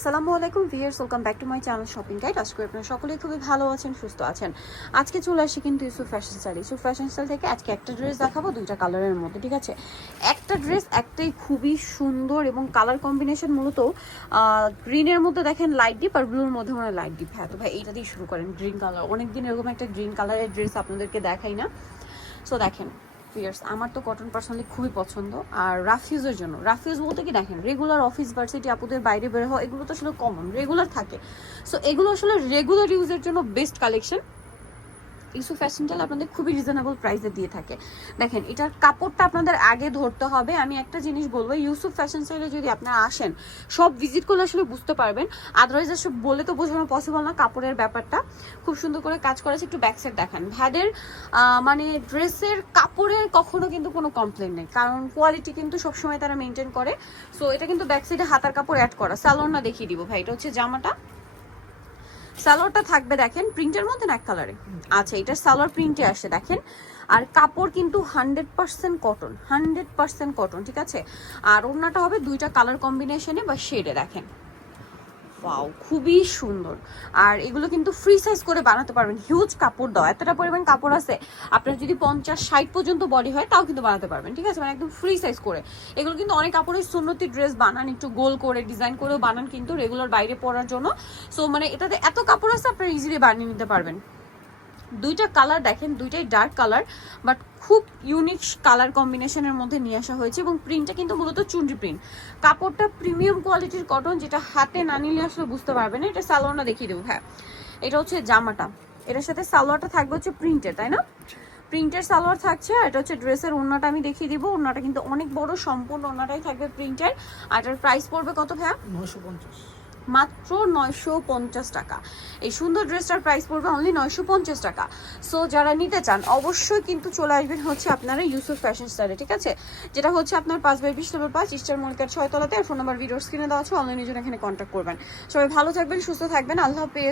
আসসালামু আলাইকুম viewers welcome back to my channel shopping guide. আজকে করি আপনারা সকলেই খুবই ভালো আছেন, সুস্থ আছেন। আজকে চলে আসি কিন্তু Yusuf fashion style. Yusuf fashion style থেকে আজকে একটা ড্রেস দেখাবো, দুইটা কালারের মধ্যে, ঠিক আছে? একটা ড্রেস একটাই খুবই সুন্দর এবং কালার কম্বিনেশন মূলত গ্রিনের মধ্যে দেখেন লাইট ডিপ আর ব্লুর মধ্যে মানে লাইট ডিপ। হ্যাঁ তো ভাই, এইটা দিয়ে শুরু করেন, গ্রিন কালার। অনেকদিন এরকম একটা গ্রিন কালারের ড্রেস আপনাদেরকে দেখাই না। সো দেখেন ফিয়ার্স আমার তো কটন পার্সোনালি খুবই পছন্দ। আর রাফিউজের জন্য রাফিউজ বলতে কি দেখেন রেগুলার অফিস ভার্সিটি আপুদের বাইরে বের হওয়া, এগুলো তো আসলে কমন রেগুলার থাকে। সো এগুলো আসলে রেগুলার ইউজের জন্য বেস্ট কালেকশন ইউসু ফ্যাশনটাল আপনাদের খুবই রিজনেবল প্রাইসে দিয়ে থাকে। দেখেন, এটার কাপড়টা আপনাদের আগে ধরতে হবে। আমি একটা জিনিস বলব, ইউসুফ ফ্যাশন স্টাইলে যদি আপনারা আসেন, সব ভিজিট করলে আসলে বুঝতে পারবেন। আদারওয়াইজ আসলে বলে তো বোঝানো পসিবল না কাপড়ের ব্যাপারটা। খুব সুন্দর করে কাজ করেছে, একটু ব্যাক সাইড দেখান। ভ্যাডের মানে ড্রেসের কাপড়ের কখনো কিন্তু কোনো কমপ্লেন নেই। কারণ কোয়ালিটি কিন্তু সবসময় তারা মেনটেন করে। সো এটা কিন্তু ব্যাক সাইডে হাতার কাপড় অ্যাড করা। স্যালোন না দেখিয়ে দিব ভাই, এটা হচ্ছে জামাটা। সালোয়ারটা থাকবে দেখেন প্রিন্টের মধ্যে এক কালারে আচ্ছা এটা সালোয়ার প্রিন্টে আসে, দেখেন। আর কাপড় কিন্তু hundred percent cotton hundred percent cotton ঠিক আছে? আর ওড়নাটা হবে দুইটা কালার কম্বিনেশনে বা শেডে দেখেন। ওয়াও খুবই সুন্দর। আর এগুলো কিন্তু ফ্রি সাইজ করে বানাতে পারবেন। হিউজ কাপড় দাও। এতটা পরিমাণ কাপড় আছে, আপনার যদি পঞ্চাশ, ষাট পর্যন্ত বডি হয়, তাও কিন্তু বানাতে পারবেন, ঠিক আছে? মানে একদম ফ্রি সাইজ করে। এগুলো কিন্তু অনেক কাপড়ের সুন্নতি ড্রেস বানান, একটু গোল করে ডিজাইন করেও বানান, কিন্তু রেগুলার বাইরে পরার জন্য। সো মানে এটাতে এত কাপড় আছে, আপনারা ইজিলি বানিয়ে নিতে পারবেন। দুইটা কালার দেখেন, দুইটাই ডার্ক কালার বাট খুব ইউনিক কালার কম্বিনেশনের মধ্যে নিয়ে আসা হয়েছে এবং প্রিন্টটা কিন্তু মূলত চুনরি প্রিন্ট কাপড়টা প্রিমিয়াম কোয়ালিটির কটন যেটা হাতে না নিলে আসলে বুঝতে পারবে না, এটা সালোয়ারটা দেখিয়ে দেবো হ্যাঁ। এটা হচ্ছে জামাটা, এটার সাথে সালোয়ারটা থাকবে হচ্ছে প্রিন্টের তাই না? প্রিন্টের সালোয়ার থাকছে আর এটা হচ্ছে ড্রেসের ওড়নাটা আমি দেখিয়ে দিব ওড়নাটা কিন্তু অনেক বড়, সম্পূর্ণ ওড়নাটাই থাকবে প্রিন্টের আর এটার প্রাইস পড়বে কত ভাইয়া? নশো পঞ্চাশ। মাত্র নয়শো পঞ্চাশ টাকা। এই সুন্দর ড্রেসটার প্রাইস পড়বে অনলি নয়শো পঞ্চাশ টাকা। সো যারা নিতে চান, অবশ্যই কিন্তু চলে আসবেন হচ্ছে আপনারা ইউসুফ ফ্যাশন স্টাইলে ঠিক আছে? যেটা হচ্ছে আপনার পাঁচ বাই বিশ নম্বর পাঁচ ইস্টার মল্লিকার ছয়তলাতে আর ফোন নাম্বার ভিডিওর স্ক্রিনে দেওয়া আছে অনলাইনের জন্য এখানে কন্ট্যাক্ট করবেন। সবাই ভালো থাকবেন, সুস্থ থাকবেন, আল্লাহ হাফেজ।